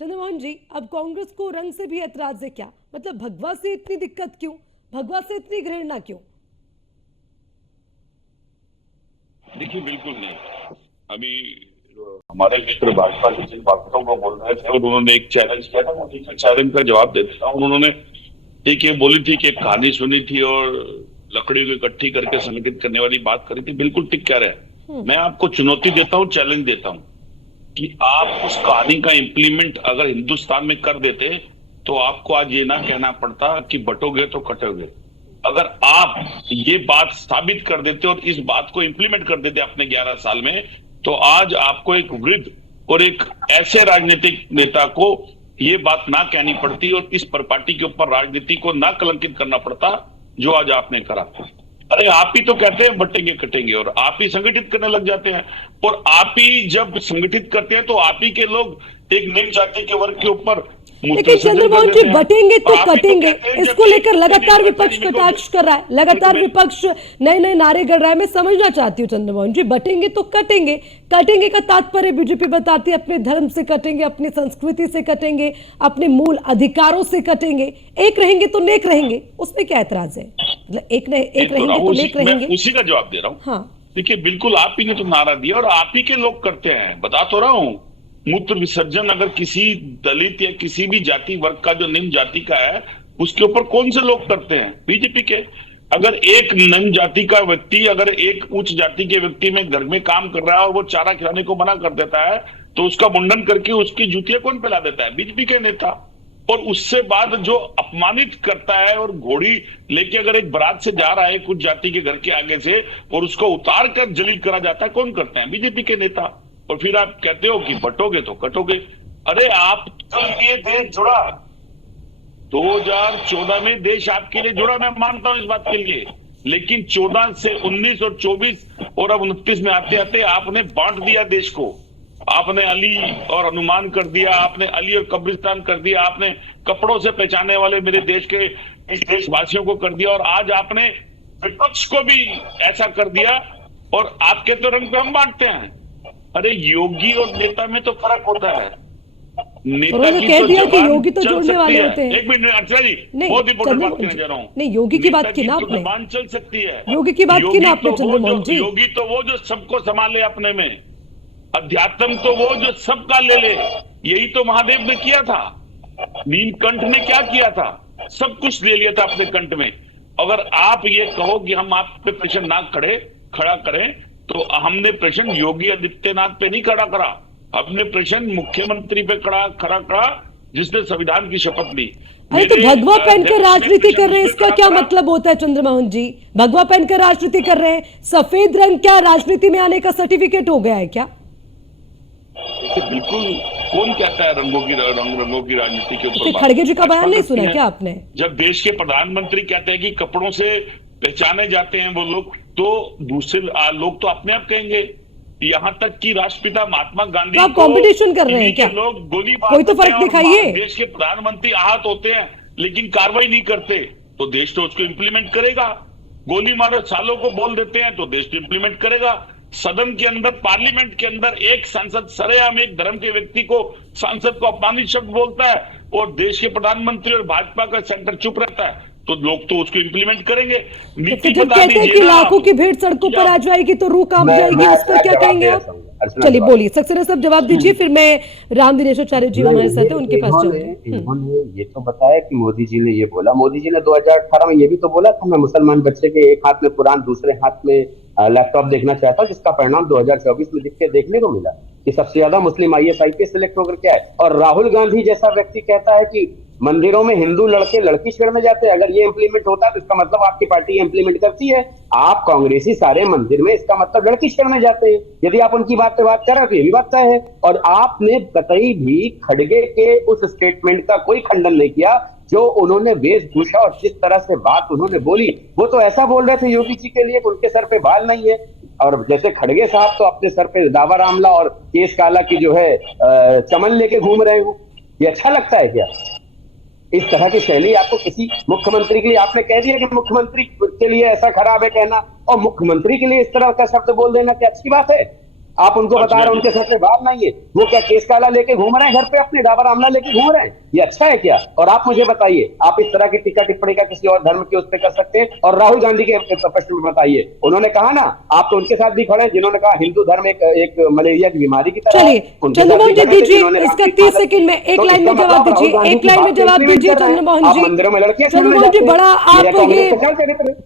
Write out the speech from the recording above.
चंद्रमोहन जी, अब कांग्रेस को रंग से भी ऐतराज है क्या? मतलब भगवा से इतनी दिक्कत क्यों? भगवा से इतनी घृणा क्यों? देखिए, बिल्कुल नहीं। अभी हमारे मित्र भाजपा के जिन बातों को बोल रहे थे और उन्होंने एक चैलेंज किया था, वो चैलेंज का जवाब दे देता हूँ। उन्होंने एक ये बोली थी कि एक कहानी सुनी थी और लकड़ी को इकट्ठी करके संगठित करने वाली बात करी थी। बिल्कुल ठीक कह रहे हैं। मैं आपको चुनौती देता हूँ, चैलेंज देता हूँ कि आप उस कहानी का इम्प्लीमेंट अगर हिंदुस्तान में कर देते तो आपको आज ये ना कहना पड़ता कि बटोगे तो कटोगे। अगर आप ये बात साबित कर देते और इस बात को इम्प्लीमेंट कर देते अपने 11 साल में, तो आज आपको एक वृद्ध और एक ऐसे राजनीतिक नेता को ये बात ना कहनी पड़ती और इस पार्टी के ऊपर राजनीति को ना कलंकित करना पड़ता जो आज आपने करा। अरे आप ही तो कहते हैं बटेंगे कटेंगे और आप ही संगठित करने लग जाते हैं। और आप ही जब संगठित करते हैं तो आप ही के लोग एक निम्न जाति के वर्ग के ऊपर लेकिन चंद्रमोहन जी, बटेंगे तो कटेंगे, इसको लेकर लगातार विपक्ष कटाक्ष कर रहा है, लगातार विपक्ष नए नए नारे गढ़ रहा है। मैं समझना चाहती हूँ चंद्रमोहन जी, बटेंगे तो कटेंगे, कटेंगे का तात्पर्य बीजेपी बताती है अपने धर्म से कटेंगे, अपनी संस्कृति से कटेंगे, अपने मूल अधिकारों से कटेंगे। एक रहेंगे तो नेक रहेंगे, उसमें क्या ऐतराज है? मतलब एक रहेंगे तो नेक रहेंगे। उसी का जवाब दे रहा हूँ। हाँ, देखिए, बिल्कुल आप ही ने तो नारा दिया और आप ही के लोग करते हैं। बता तो रहा हूँ, मूत्र विसर्जन अगर किसी दलित या किसी भी जाति वर्ग का जो निम्न जाति का है उसके ऊपर कौन से लोग करते हैं? बीजेपी के। अगर एक निम्न जाति का व्यक्ति अगर एक उच्च जाति के व्यक्ति में घर में काम कर रहा है और वो चारा खिलाने को मना कर देता है तो उसका मुंडन करके उसकी जूतियां कौन फैला देता है? बीजेपी के नेता। और उससे बाद जो अपमानित करता है और घोड़ी लेके अगर एक बारात से जा रहा है कुछ जाति के घर के आगे से और उसको उतार कर जलील करा जाता है, कौन करते हैं? बीजेपी के नेता। और फिर आप कहते हो कि बटोगे तो कटोगे। अरे आप कल ये देश जुड़ा, 2014 में देश आपके लिए जुड़ा, मैं मानता हूं इस बात के लिए। लेकिन 14 से 19 और 24 और अब 29 में आते आते आपने बांट दिया देश को। आपने अली और हनुमान कर दिया, आपने अली और कब्रिस्तान कर दिया, आपने कपड़ों से पहचाने वाले मेरे देश के इस देशवासियों को कर दिया और आज आपने विपक्ष को भी ऐसा कर दिया। और आपके तो रंग पे हम बांटते हैं। अरे योगी और नेता में तो फर्क होता है। नेता की कह तो दिया कि योगी तो चल जोड़ने वाले होते हैं। एक मिनट अर्चना जी, बहुत इंपॉर्टेंट बात कहने जा रहा हूँ। नहीं, योगी की बात की ना आपने, जबान चल सकती है। योगी की बात की ना आपने चंद्रमोहन जी। योगी तो वो जो सबको संभाले अपने में, अध्यात्म तो वो जो सबका ले ले। यही तो महादेव ने किया था। नीलकंठ ने क्या किया था? सब कुछ ले लिया था अपने कंठ में। अगर आप ये कहो कि हम आप पे प्रेशर ना खड़ा करें तो हमने प्रेशर योगी आदित्यनाथ पे नहीं खड़ा करा, हमने प्रेशर मुख्यमंत्री पे खड़ा करा जिसने संविधान की शपथ ली। अरे तो भगवा पहनकर राजनीति कर रहे हैं, इसका क्या मतलब होता है चंद्रमोहन जी? भगवा पहनकर राजनीति कर रहे हैं, सफेद रंग क्या राजनीति में आने का सर्टिफिकेट हो गया है क्या? बिल्कुल। कौन कहता है रंगों की राजनीति के ऊपर? खड़गे जी का बयान नहीं सुना क्या आपने? जब देश के प्रधानमंत्री कहते हैं कि कपड़ों से पहचाने जाते हैं वो लोग, तो दूसरे लोग तो अपने आप कहेंगे। यहाँ तक कि राष्ट्रपिता महात्मा गांधी आप कंपटीशन कर रहे हैं क्या? लोग गोली कोई तो फर्क दिखाइए। देश के प्रधानमंत्री आहत होते हैं लेकिन कार्रवाई नहीं करते तो देश तो उसको इंप्लीमेंट करेगा। गोली मारो सालों को बोल देते हैं तो देश तो इंप्लीमेंट करेगा। सदन के अंदर, पार्लियामेंट के अंदर एक सांसद सरेआम एक धर्म के व्यक्ति को, सांसद को अपमानित शब्द बोलता है और देश के प्रधानमंत्री और भाजपा का सेंटर चुप रहता है तो लोग तो उसको इंप्लीमेंट करेंगे। तो जब कहते हैं कि लाखों की भीड़ सड़कों पर आ जाएगी तो रूह कांप जाएगी, उस पर क्या कहेंगे आप? चलिए बोलिए, सक्सेना साहब जवाब दीजिए, फिर मैं राम दिनेशाचार्य जी हमारे साथ है उनके पास जाऊंगी। इन्होंने ये तो बताया कि मोदी जी ने ये बोला, मोदी जी ने 2018 में ये भी तो बोला था मैं मुसलमान बच्चे के एक हाथ में कुरान दूसरे हाथ में लैपटॉप देखना चाहता हूं, जिसका परिणाम 2024 में देखने को मिला कि सबसे ज्यादा मुस्लिम IAS IPS सिलेक्ट होकर क्या है। और राहुल गांधी जैसा व्यक्ति कहता है कि मंदिरों में हिंदू लड़के लड़की छेड़ने जाते हैं। अगर ये इंप्लीमेंट होता है तो इसका मतलब आपकी पार्टी इंप्लीमेंट करती है। आप कांग्रेसी सारे मंदिर में, इसका मतलब लड़की छेड़ने जाते हैं। यदि आप उनकी बात पे बात कर रहे हैं तो ये भी बात तय है। और आपने कतई भी खड़गे के उस स्टेटमेंट का कोई खंडन नहीं किया जो उन्होंने वेशभूषा और जिस तरह से बात उन्होंने बोली, वो तो ऐसा बोल रहे थे योगी जी के लिए कि उनके सर पे बाल नहीं है। और जैसे खड़गे साहब तो अपने सर पे दावा रामला और केश काला की जो है चमन लेके घूम रहे हो, ये अच्छा लगता है क्या? इस तरह की शैली आपको किसी मुख्यमंत्री के लिए, आपने कह दिया कि मुख्यमंत्री के लिए ऐसा खराब है कहना, और मुख्यमंत्री के लिए इस तरह का शब्द बोल देना क्या अच्छी बात है? आप उनको बता रहे हैं उनके सर पे बात नहीं है, वो क्या केस काला लेके घूम रहे हैं घर पे, अपने डाबर आमला लेके घूम रहे हैं, ये अच्छा है क्या? और आप मुझे बताइए, आप इस तरह की टीका टिप्पणी का किसी और धर्म के उस पर कर सकते हैं? और राहुल गांधी के प्रश्न में बताइए, उन्होंने कहा ना, आप तो उनके साथ भी खड़े हैं जिन्होंने कहा हिंदू धर्म एक मलेरिया की बीमारी की तरह है। चलिए उनके साथ चंद्रमोहन भी जी खड़े थे दीजिए जिन्होंने इसका रामकृष्ण 30 सेकंड में एक तो लाइन में इसका जवाब मतलब राहुल दीजिए, गांधी एक की लाइन में बात जवाब implement दीजिए कर रहे हैं। चंद्रमोहन आप जी। मंदिरों में लड़कियां छेड़ने चंद्रमोहन जी जाते हैं। बड़ा ये आप कांग्रेस ये का क्या चरित्र है?